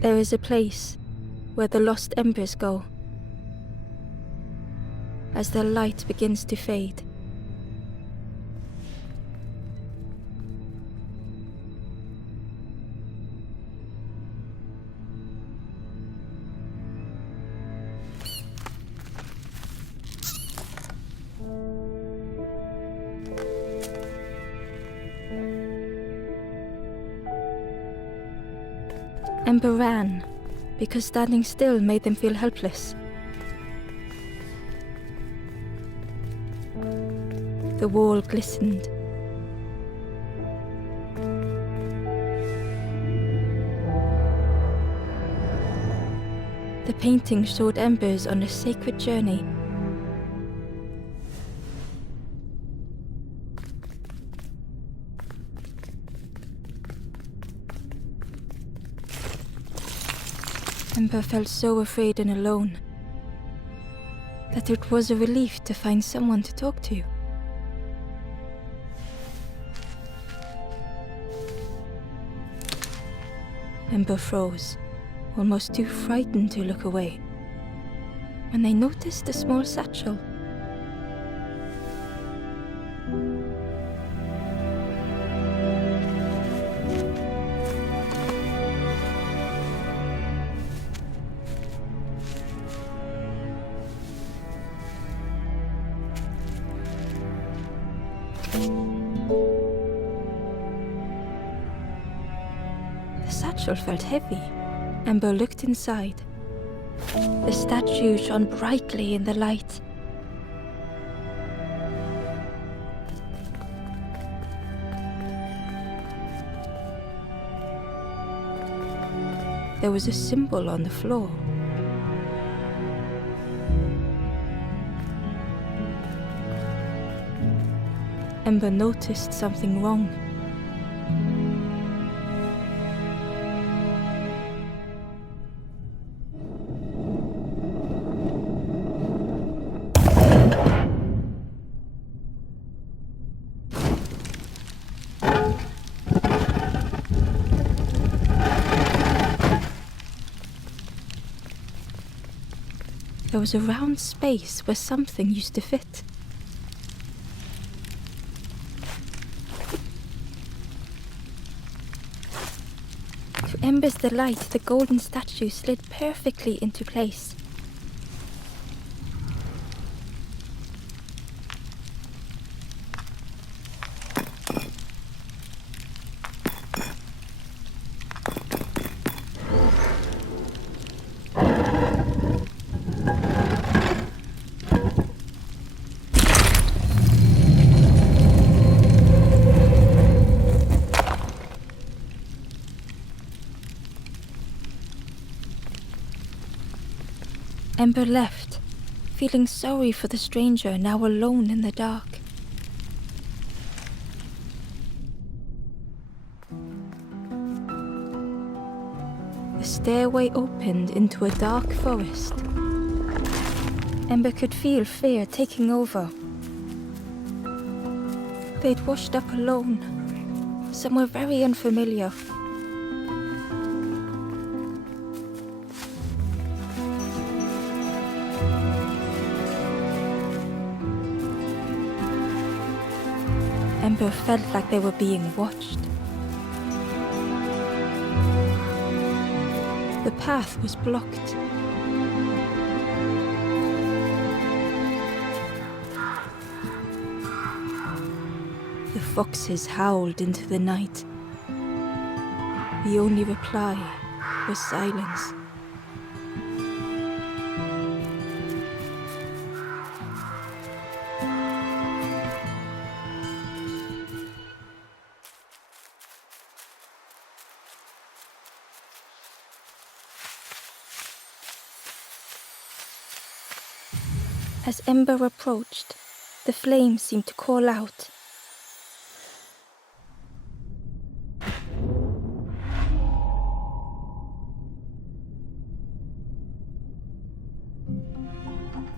There is a place where the lost embers go as their light begins to fade. Ember ran because standing still made them feel helpless. The wall glistened. The painting showed embers on a sacred journey. Ember felt so afraid and alone that it was a relief to find someone to talk to. Ember froze, almost too frightened to look away, when they noticed a small satchel. The satchel felt heavy. Ember looked inside. The statue shone brightly in the light. There was a symbol on the floor. Ember noticed something wrong. There was a round space where something used to fit. To Ember's delight, the golden statue slid perfectly into place. Ember left, feeling sorry for the stranger now alone in the dark. The stairway opened into a dark forest. Ember could feel fear taking over. They'd washed up alone, somewhere very unfamiliar. Ember felt like they were being watched. The path was blocked. The foxes howled into the night. The only reply was silence. As Ember approached, the flames seemed to call out.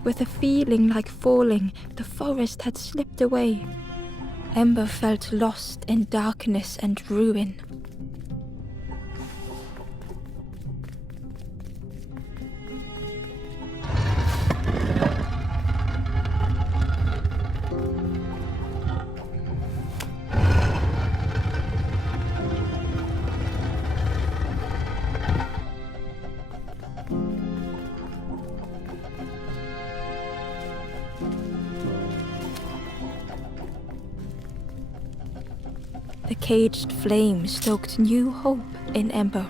With a feeling like falling, the forest had slipped away. Ember felt lost in darkness and ruin. A caged flame stoked new hope in Ember.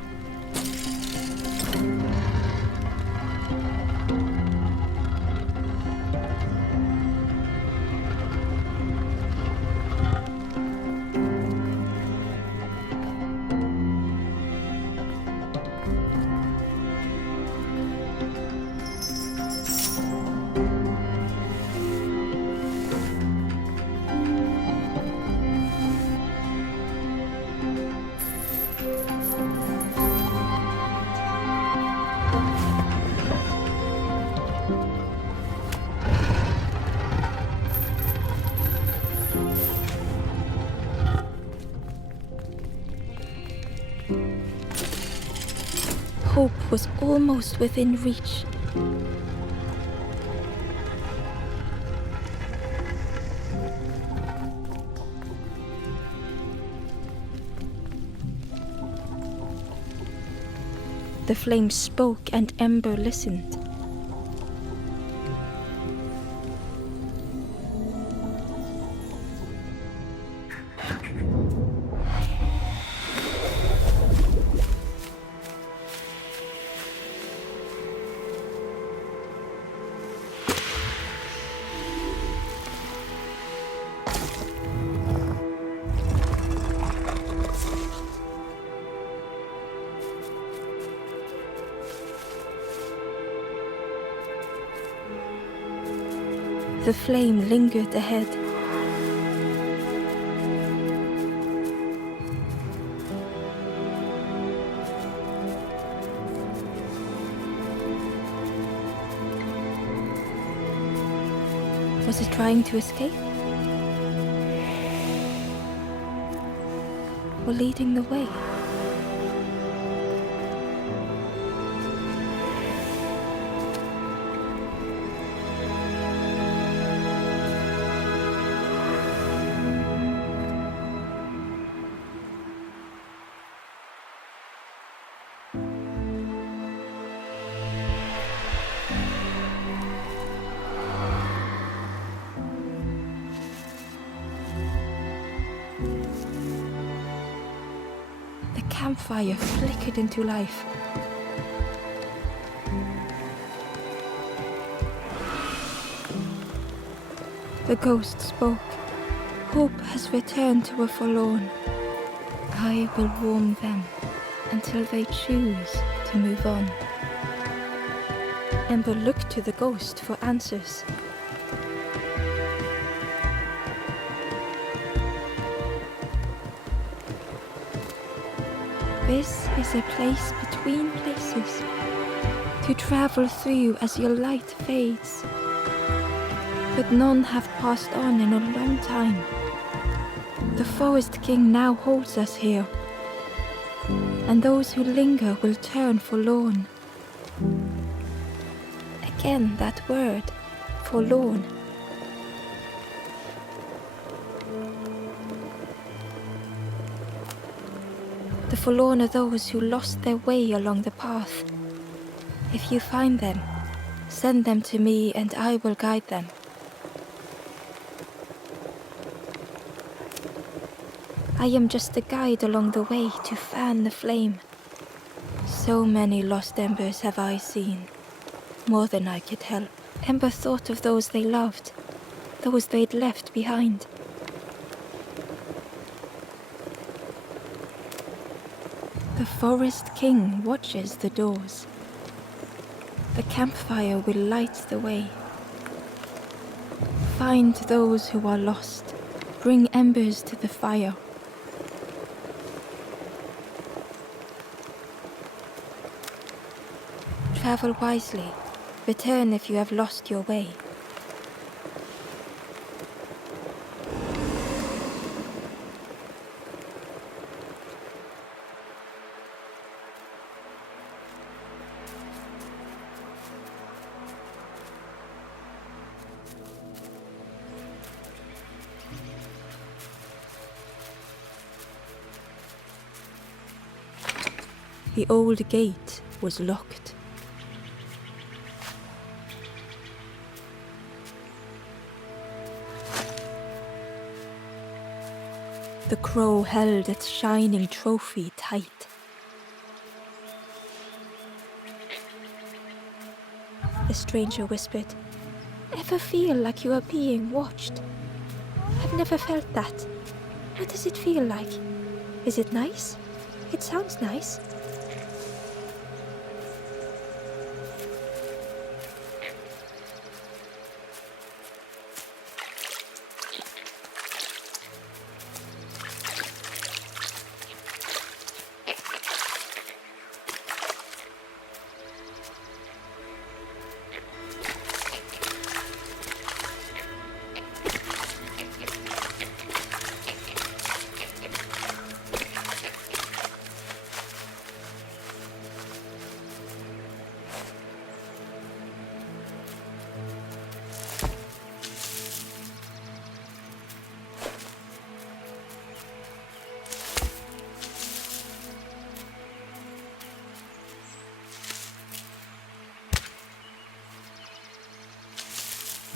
Hope was almost within reach. The flame spoke and Ember listened. The flame lingered ahead. Was it trying to escape? Or leading the way? The campfire flickered into life. The ghost spoke. Hope has returned to a forlorn. I will warm them until they choose to move on. Ember looked to the ghost for answers. This is a place between places, to travel through as your light fades. But none have passed on in a long time. The Forest King now holds us here, and those who linger will turn forlorn. Again that word, forlorn. The forlorn are those who lost their way along the path. If you find them, send them to me and I will guide them. I am just a guide along the way to fan the flame. So many lost embers have I seen, more than I could help. Ember thought of those they loved, those they'd left behind. The Forest King watches the doors. The campfire will light the way. Find those who are lost. Bring embers to the fire. Travel wisely. Return if you have lost your way. The old gate was locked. The crow held its shining trophy tight. The stranger whispered, "Ever feel like you are being watched? I've never felt that. What does it feel like? Is it nice? It sounds nice."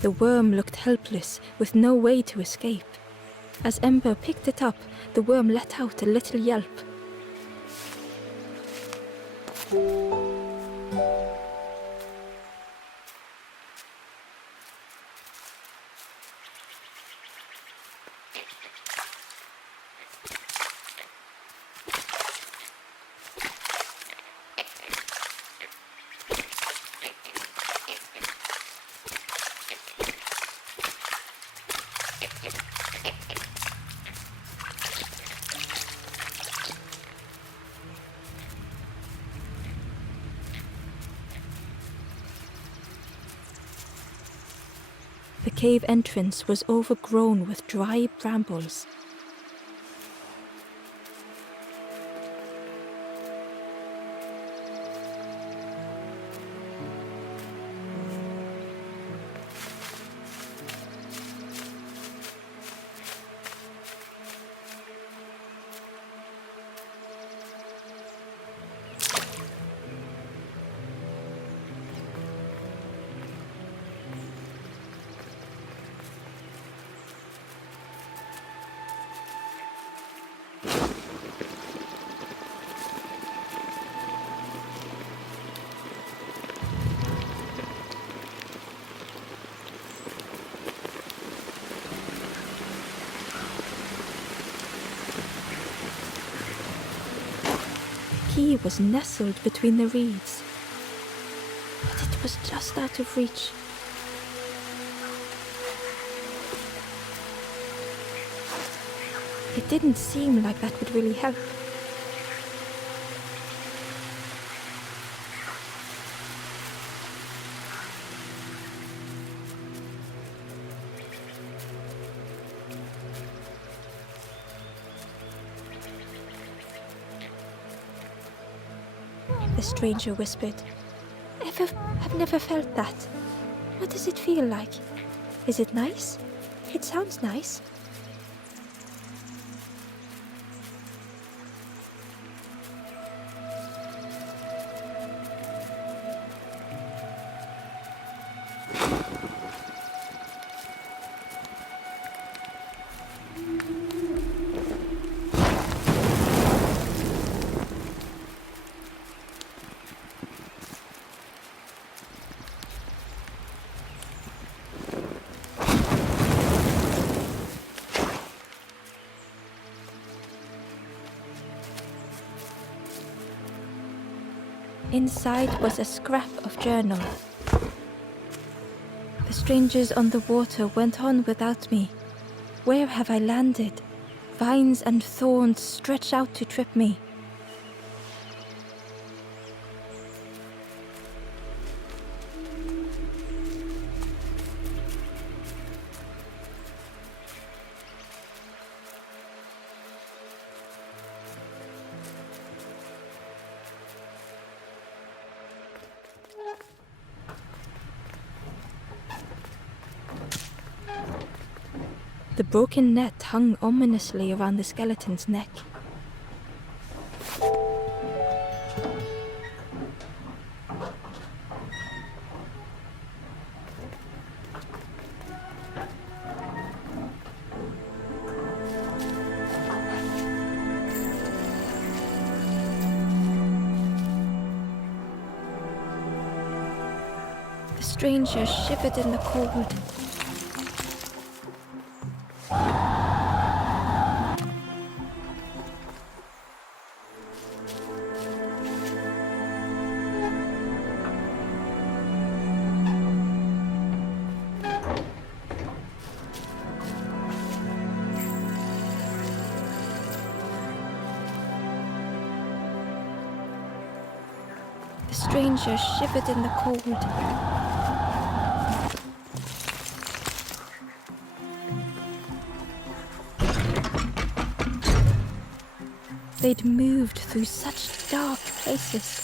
The worm looked helpless, with no way to escape. As Ember picked it up, the worm let out a little yelp. The cave entrance was overgrown with dry brambles. The key was nestled between the reeds, but it was just out of reach. It didn't seem like that would really help. The stranger whispered, I've never felt that. What does it feel like? Is it nice? It sounds nice. Inside was a scrap of journal. The strangers on the water went on without me. Where have I landed? Vines and thorns stretch out to trip me. The broken net hung ominously around the skeleton's neck. stranger shivered in the cold. The stranger shivered in the cold. They'd moved through such dark places.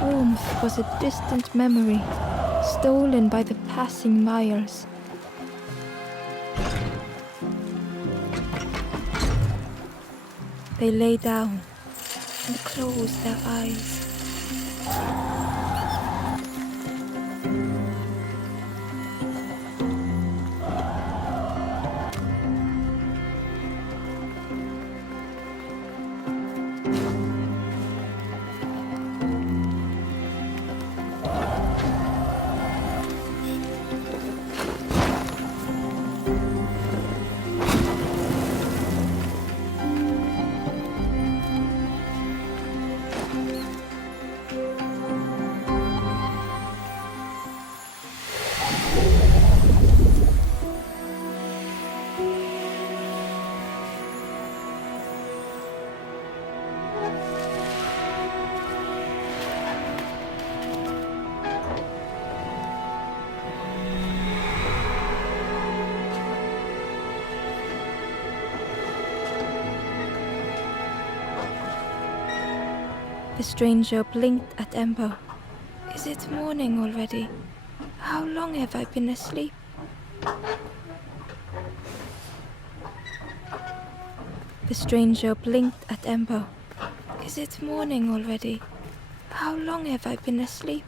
Warmth was a distant memory, stolen by the passing miles. They lay down and closed their eyes. The stranger blinked at Ember. Is it morning already? How long have I been asleep? The stranger blinked at Ember. Is it morning already? How long have I been asleep?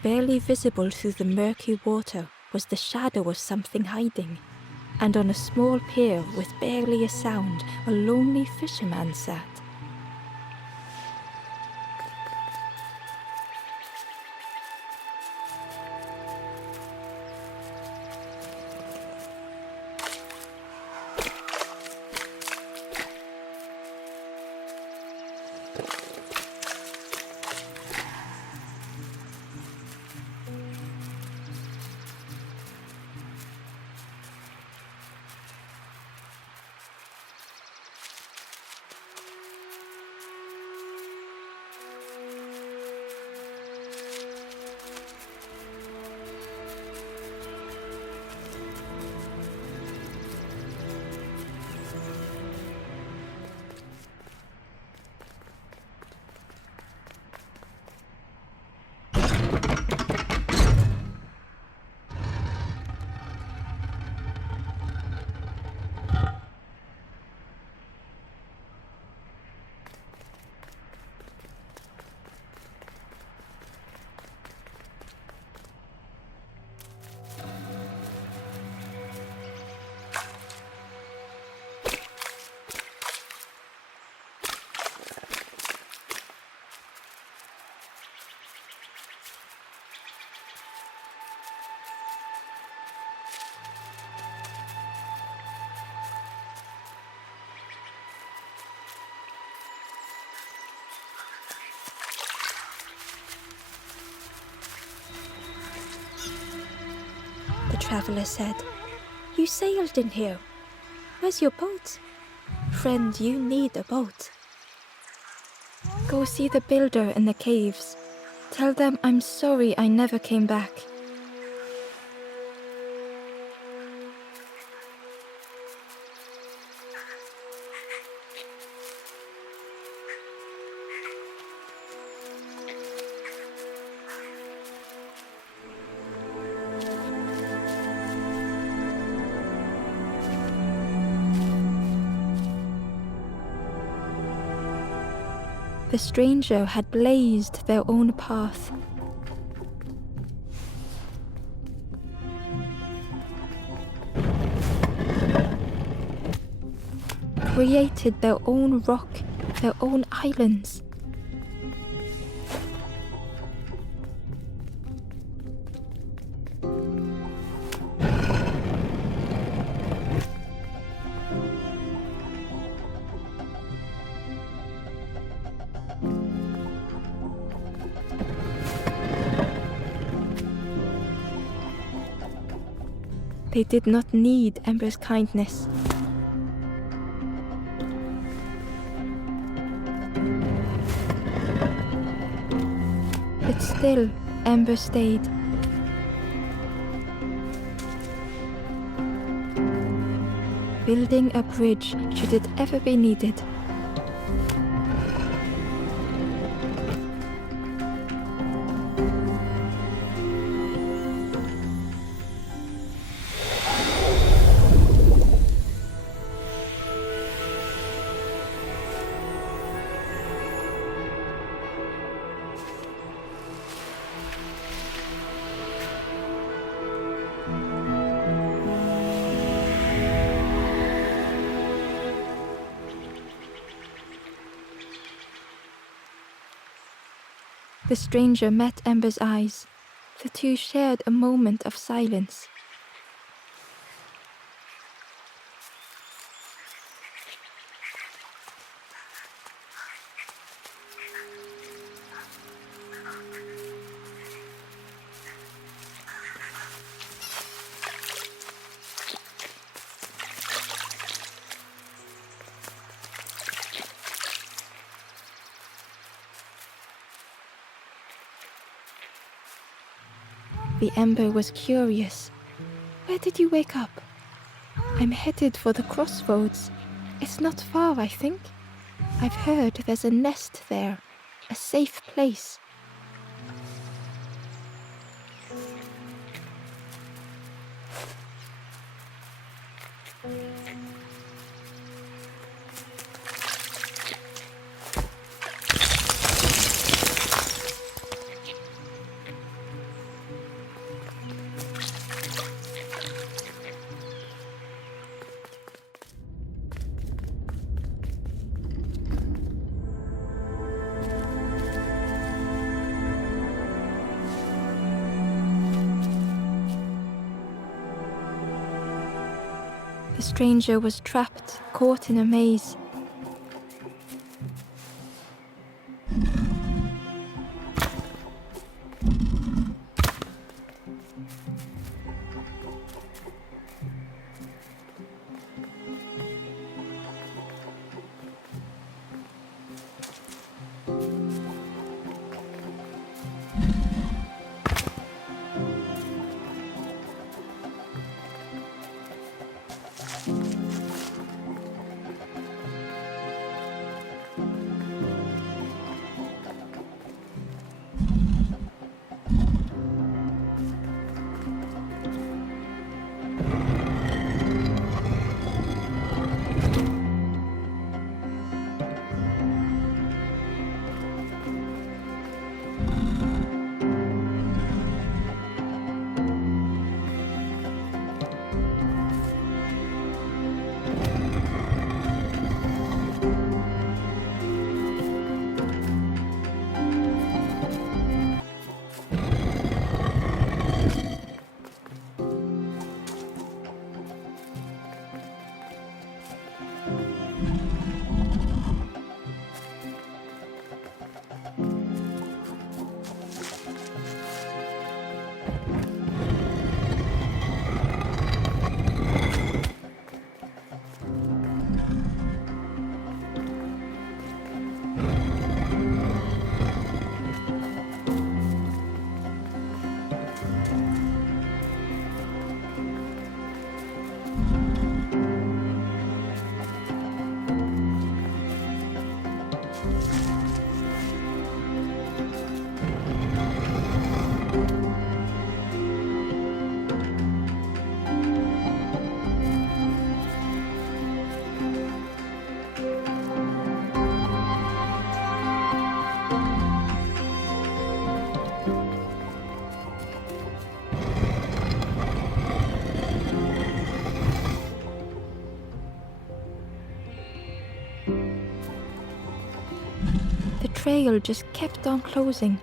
Barely visible through the murky water was the shadow of something hiding, and on a small pier with barely a sound, a lonely fisherman sat. The traveler said, You sailed in here. Where's your boat? Friend, you need a boat. Go see the builder in the caves. Tell them I'm sorry I never came back. The stranger had blazed their own path. Created their own rock, their own islands. They did not need Ember's kindness. But still, Ember stayed. Building a bridge should it ever be needed. The stranger met Ember's eyes. The two shared a moment of silence. The Ember was curious. Where did you wake up? I'm headed for the crossroads. It's not far, I think. I've heard there's a nest there, a safe place. The stranger was trapped, caught in a maze. trail just kept on closing.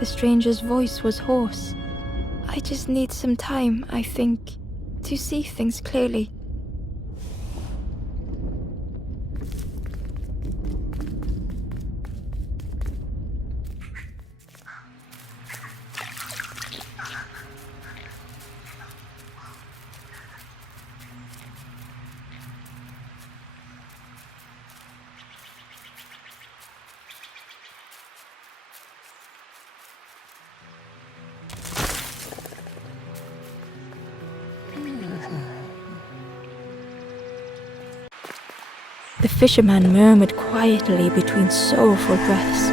The stranger's voice was hoarse. I just need some time, I think, to see things clearly. The fisherman murmured quietly between sorrowful breaths.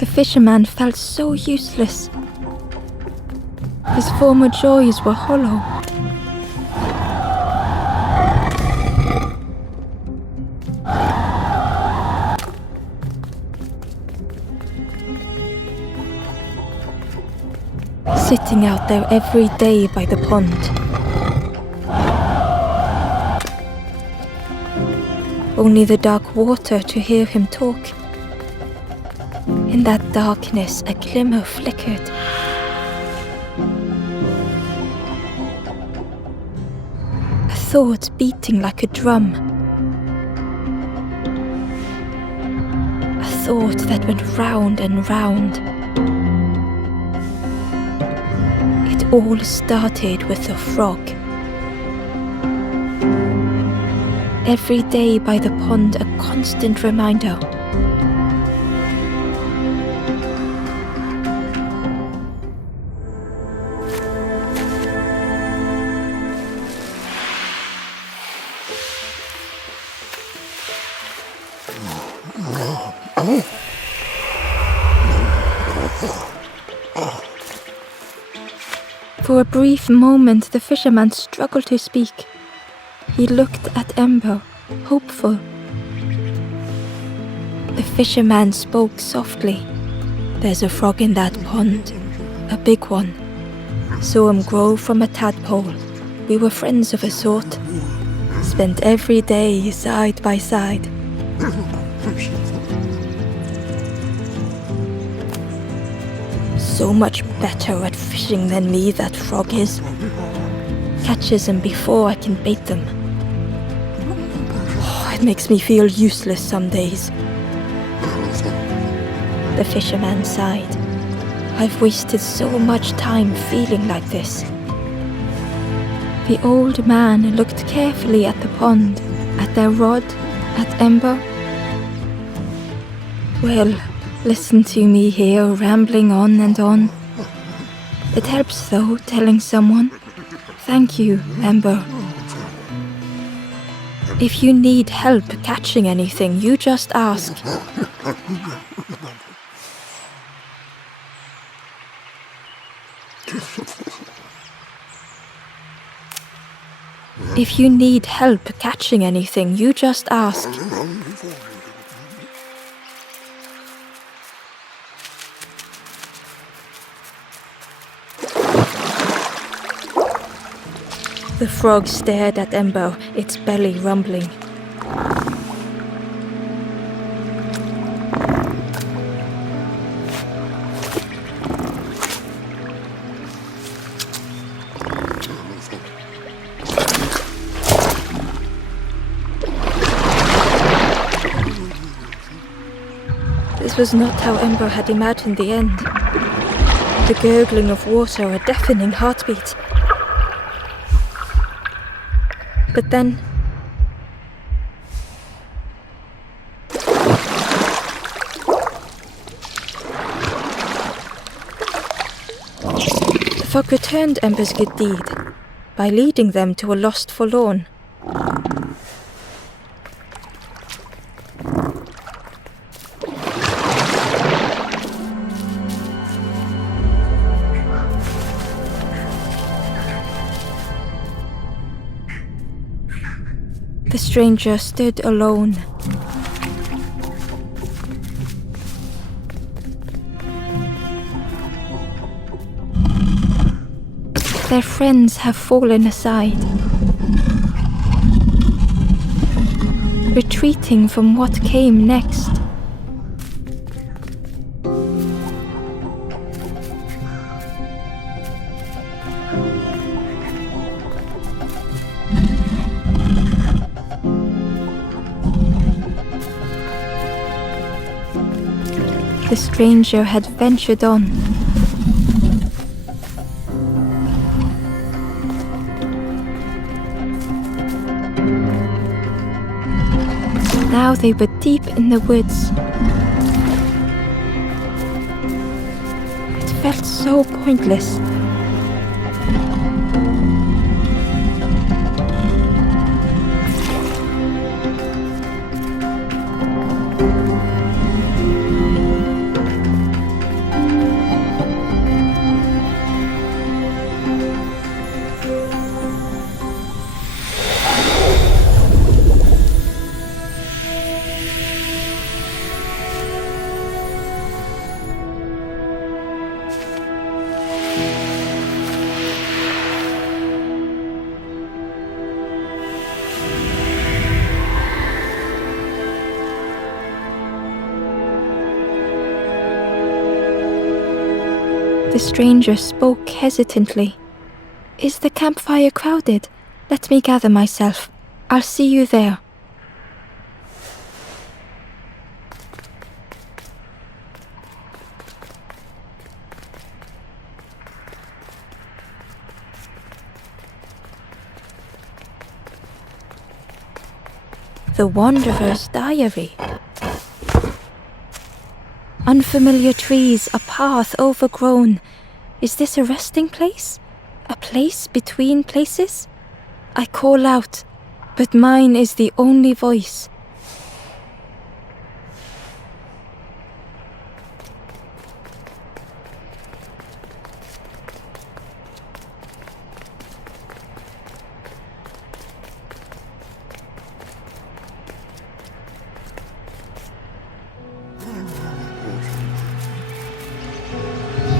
The fisherman felt so useless. His former joys were hollow. Sitting out there every day by the pond. Only the dark water to hear him talk. In that darkness, a glimmer flickered. A thought beating like a drum. A thought that went round and round. All started with a frog. Every day by the pond, a constant reminder. For a brief moment, the fisherman struggled to speak. He looked at Ember, hopeful. The fisherman spoke softly. "There's a frog in that pond, a big one. Saw him grow from a tadpole. We were friends of a sort. Spent every day side by side. So much better at fishing than me, that frog is. Catches them before I can bait them. Oh, it makes me feel useless some days." The fisherman sighed. "I've wasted so much time feeling like this." The old man looked carefully at the pond, at their rod, at Ember. "Well, listen to me here rambling on and on. It helps though, telling someone. Thank you, Ember. If you need help catching anything, you just ask." If you need help catching anything, you just ask. The frog stared at Ember, its belly rumbling. This was not how Ember had imagined the end. The gurgling of water, a deafening heartbeat. But then... the frog returned Ember's good deed by leading them to a lost forlorn. The stranger stood alone. Their friends have fallen aside, retreating from what came next. The stranger had ventured on. Now they were deep in the woods. It felt so pointless. The stranger spoke hesitantly. "Is the campfire crowded? Let me gather myself. I'll see you there." The Wanderer's Diary. Unfamiliar trees, a path overgrown. Is this a resting place? A place between places? I call out, but mine is the only voice.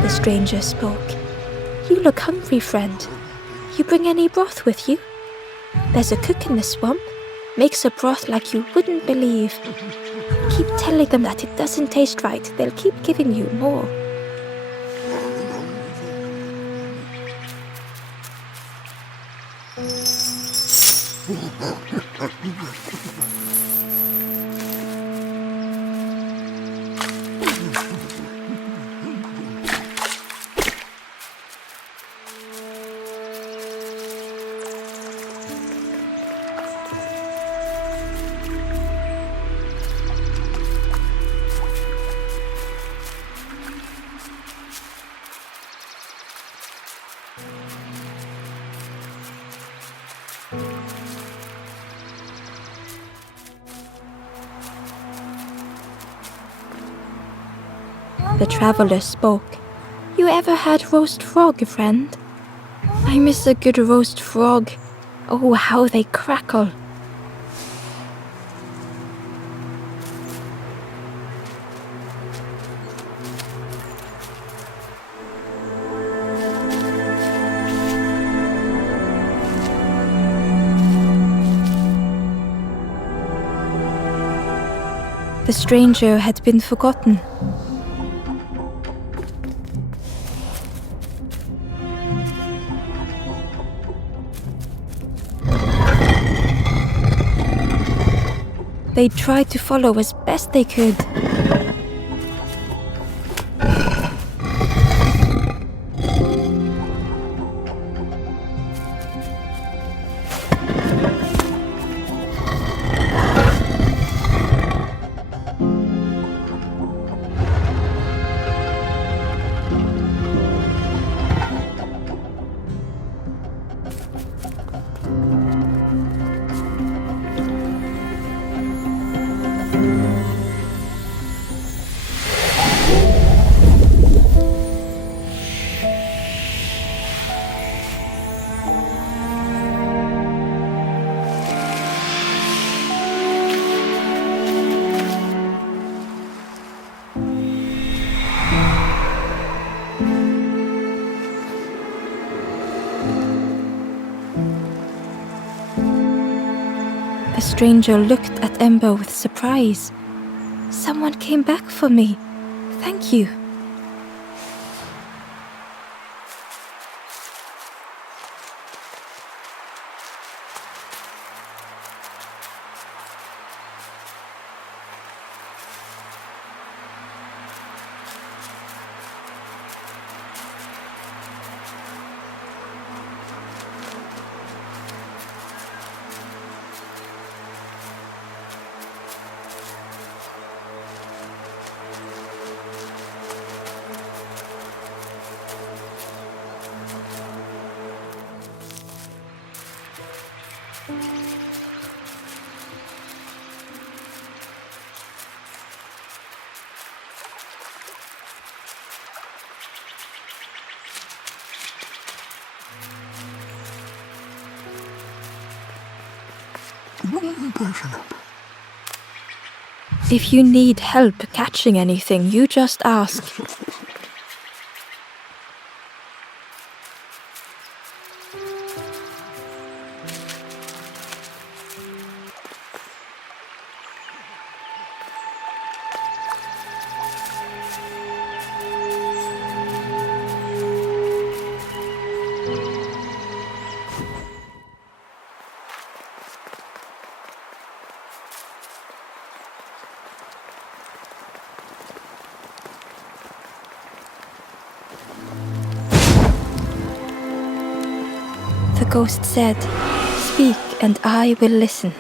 The stranger spoke. "You look hungry, friend. You bring any broth with you? There's a cook in the swamp. Makes a broth like you wouldn't believe. Keep telling them that it doesn't taste right. They'll keep giving you more." The traveler spoke. "You ever had roast frog, friend? I miss a good roast frog. Oh, how they crackle." The stranger had been forgotten. They tried to follow as best they could. The stranger looked at Ember with surprise. Someone came back for me. Thank you. If you need help catching anything, you just ask. The ghost said, "Speak and I will listen."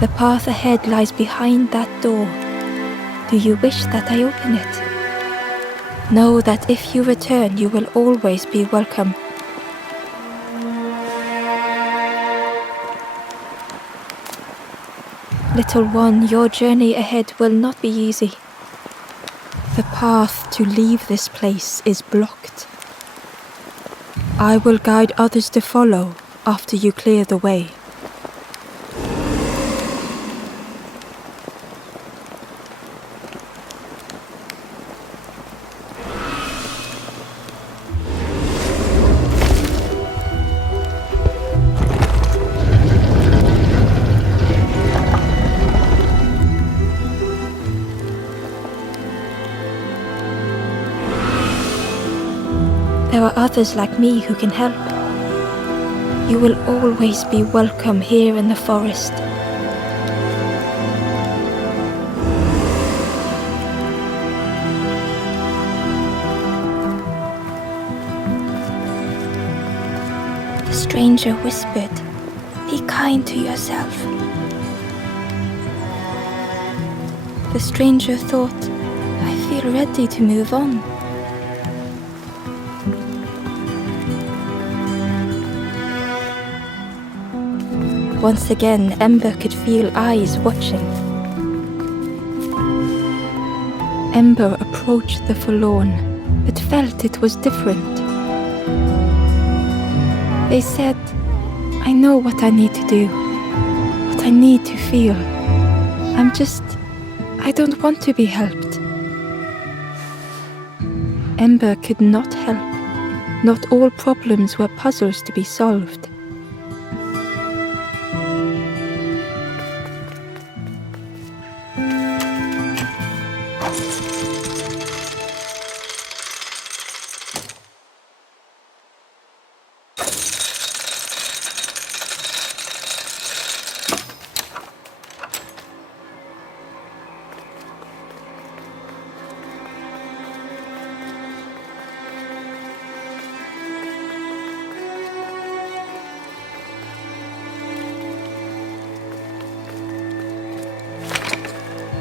The path ahead lies behind that door. Do you wish that I open it? Know that if you return, you will always be welcome. Little one, your journey ahead will not be easy. The path to leave this place is blocked. I will guide others to follow after you clear the way. There are others like me who can help. You will always be welcome here in the forest. The stranger whispered, "Be kind to yourself." The stranger thought, "I feel ready to move on." Once again, Ember could feel eyes watching. Ember approached the forlorn, but felt it was different. They said, "I know what I need to do, what I need to feel. I don't want to be helped." Ember could not help. Not all problems were puzzles to be solved.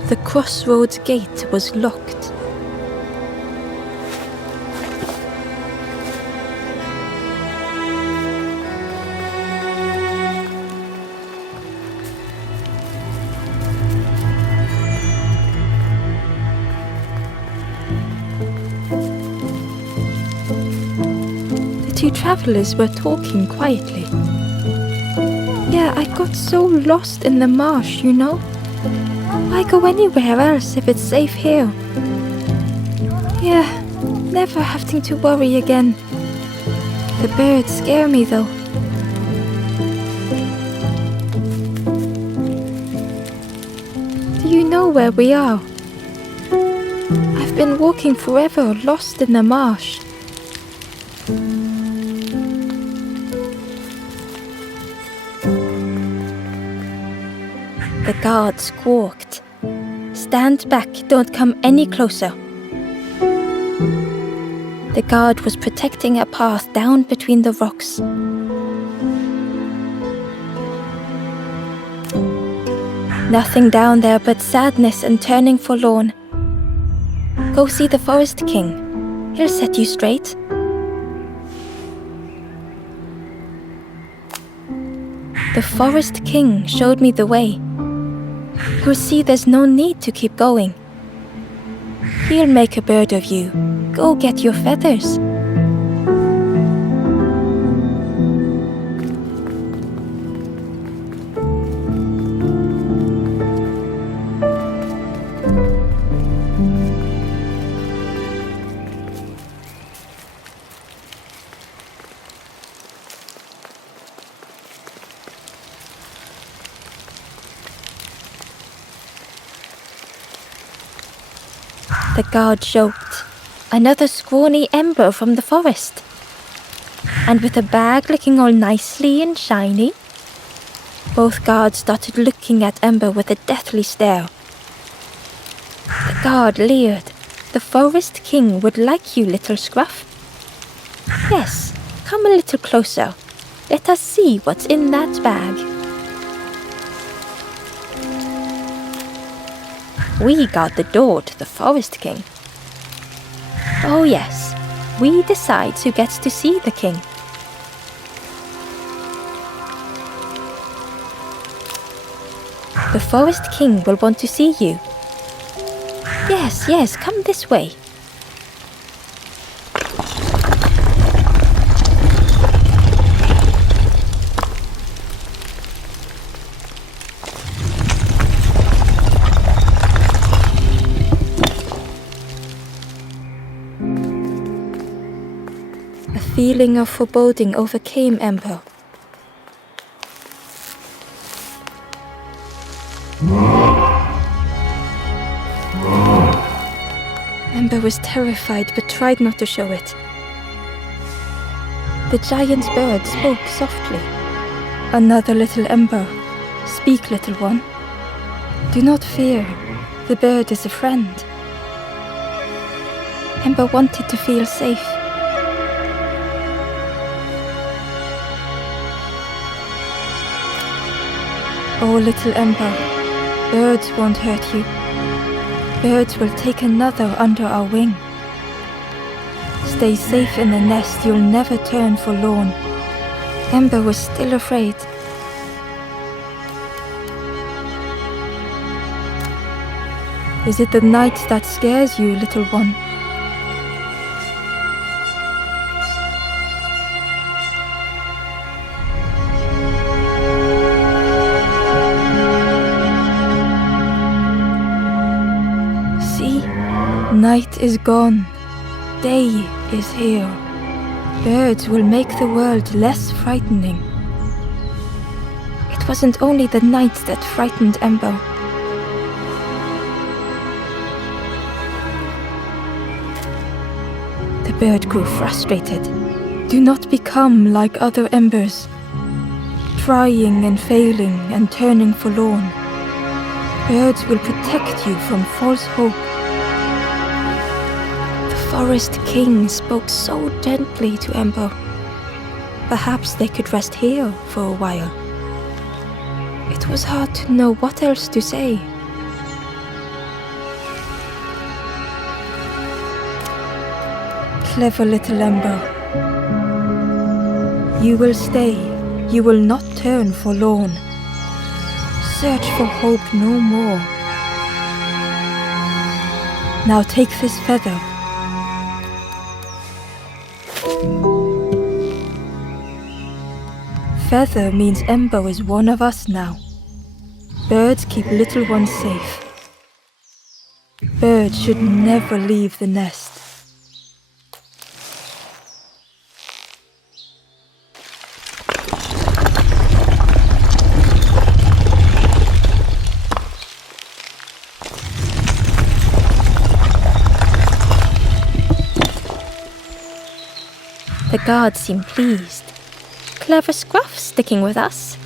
The crossroads gate was locked. The two travelers were talking quietly. Yeah, I got so lost in the marsh, you know. Why go anywhere else if it's safe here? Yeah, never having to worry again. The birds scare me though. Do you know where we are? I've been walking forever, lost in the marsh. The guard squawked. Stand back, don't come any closer. The guard was protecting a path down between the rocks. Nothing down there but sadness and turning forlorn. Go see the Forest King. He'll set you straight. The Forest King showed me the way. You'll see there's no need to keep going. He'll make a bird of you. Go get your feathers. The guard joked. Another scrawny ember from the forest. And with a bag looking all nicely and shiny. Both guards started looking at Ember with a deathly stare. The guard leered. The Forest King would like you, little scruff. Yes, come a little closer. Let us see what's in that bag. We guard the door to the Forest King. Oh yes, we decide who gets to see the king. The Forest King will want to see you. Yes, come this way. A feeling of foreboding overcame Ember. Ember was terrified but tried not to show it. The giant bird spoke softly. Another little Ember. Speak, little one. Do not fear. The bird is a friend. Ember wanted to feel safe. Oh, little Ember, birds won't hurt you. Birds will take another under our wing. Stay safe in the nest, you'll never turn forlorn. Ember was still afraid. Is it the night that scares you, little one? Night is gone. Day is here. Birds will make the world less frightening. It wasn't only the night that frightened Ember. The bird grew frustrated. Do not become like other embers, trying and failing and turning forlorn. Birds will protect you from false hope. The Forest King spoke so gently to Ember. Perhaps they could rest here for a while. It was hard to know what else to say. Clever little Ember. You will stay, you will not turn forlorn. Search for hope no more. Now take this feather. Feather means Ember is one of us now. Birds keep little ones safe. Birds should never leave the nest. The guards seem pleased. Clever Scruff sticking with us.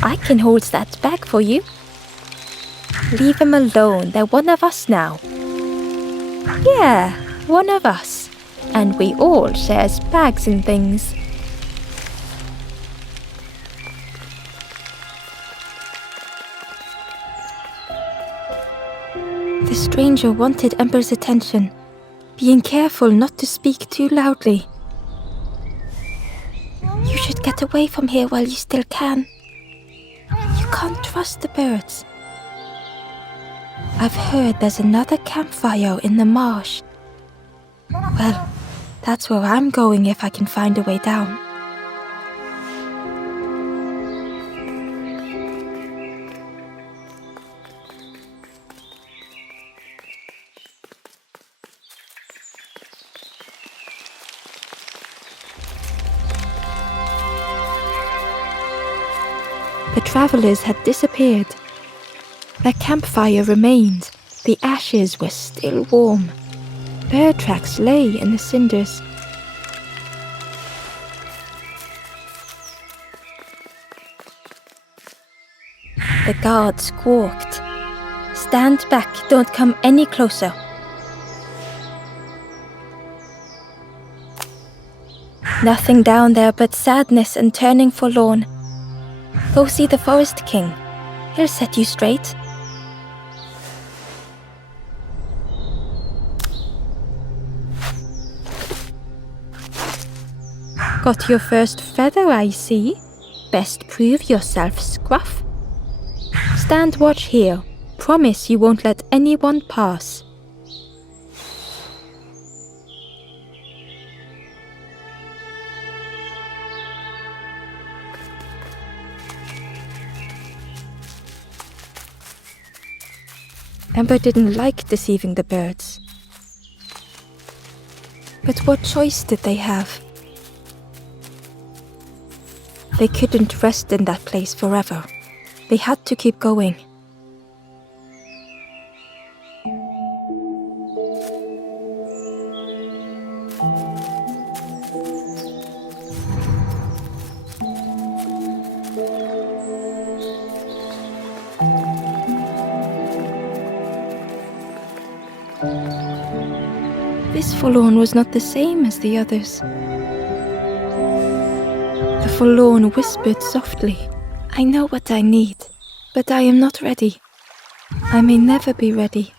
I can hold that bag for you. Leave him alone, they're one of us now. Yeah, one of us. And we all shares bags and things. The stranger wanted Ember's attention, being careful not to speak too loudly. You should get away from here while you still can. You can't trust the birds. I've heard there's another campfire in the marsh. Well, that's where I'm going if I can find a way down. The travelers had disappeared. Their campfire remained. The ashes were still warm. Bird tracks lay in the cinders. The guard squawked. Stand back, don't come any closer. Nothing down there but sadness and turning forlorn. Go see the Forest King. He'll set you straight. Got your first feather, I see. Best prove yourself, Scruff. Stand watch here. Promise you won't let anyone pass. Ember didn't like deceiving the birds. But what choice did they have? They couldn't rest in that place forever. They had to keep going. This forlorn was not the same as the others. The forlorn whispered softly, I know what I need, but I am not ready. I may never be ready.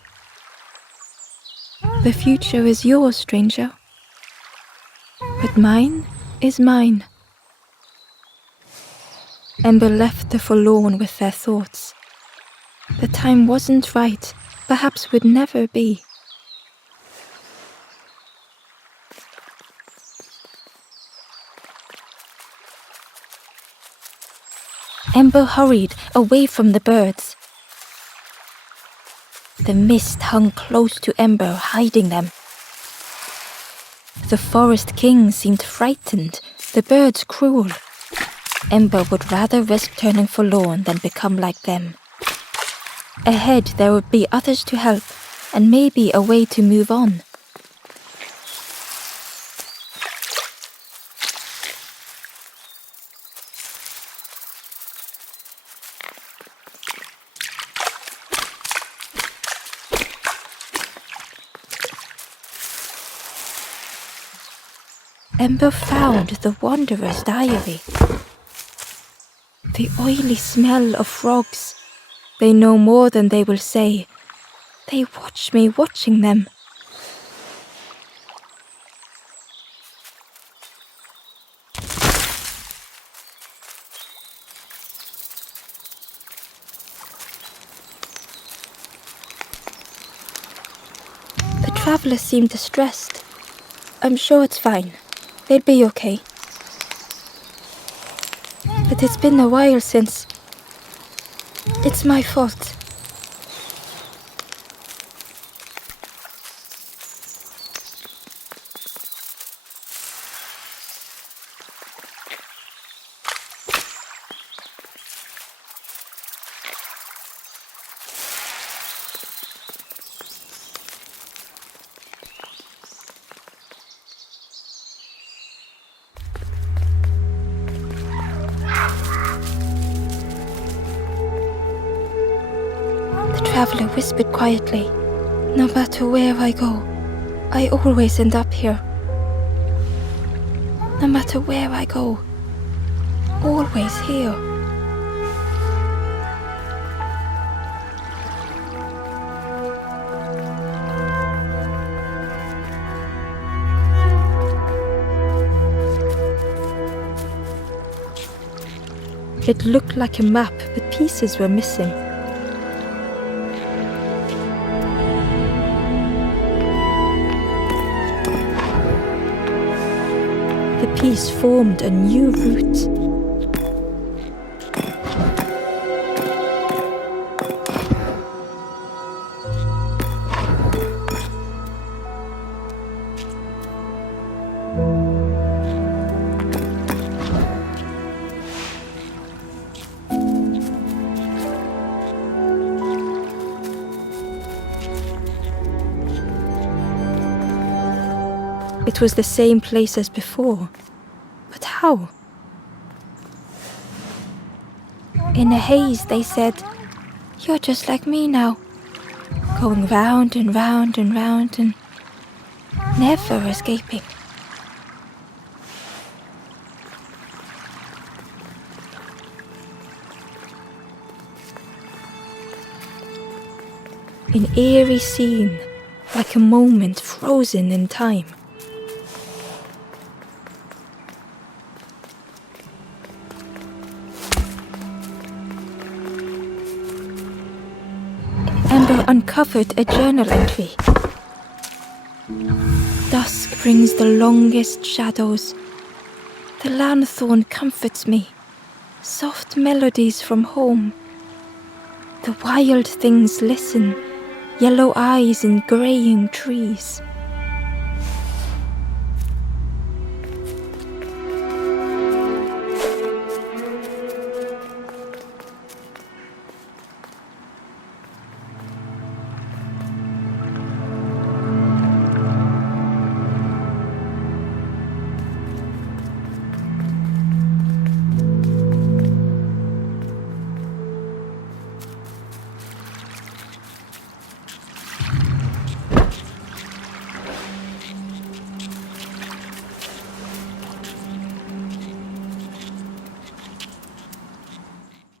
The future is yours, stranger. But mine is mine. Ember left the forlorn with their thoughts. The time wasn't right, perhaps would never be. Ember hurried away from the birds. The mist hung close to Ember, hiding them. The Forest King seemed frightened, the birds cruel. Ember would rather risk turning forlorn than become like them. Ahead there would be others to help, and maybe a way to move on. Ember found the Wanderer's diary. The oily smell of frogs. They know more than they will say. They watch me watching them. travelers seem distressed. I'm sure it's fine. They'll be okay. But it's been a while since... It's my fault. The traveler whispered quietly, "No matter where I go, I always end up here. No matter where I go, always here." It looked like a map, but pieces were missing. The piece formed a new route. It was the same place as before. But how? In a haze, they said, "You're just like me now, going round and round and round and never escaping." An eerie scene, like a moment frozen in time. Ember uncovered a journal entry. "Dusk brings the longest shadows. The lanthorn comforts me. Soft melodies from home. The wild things listen, yellow eyes in graying trees."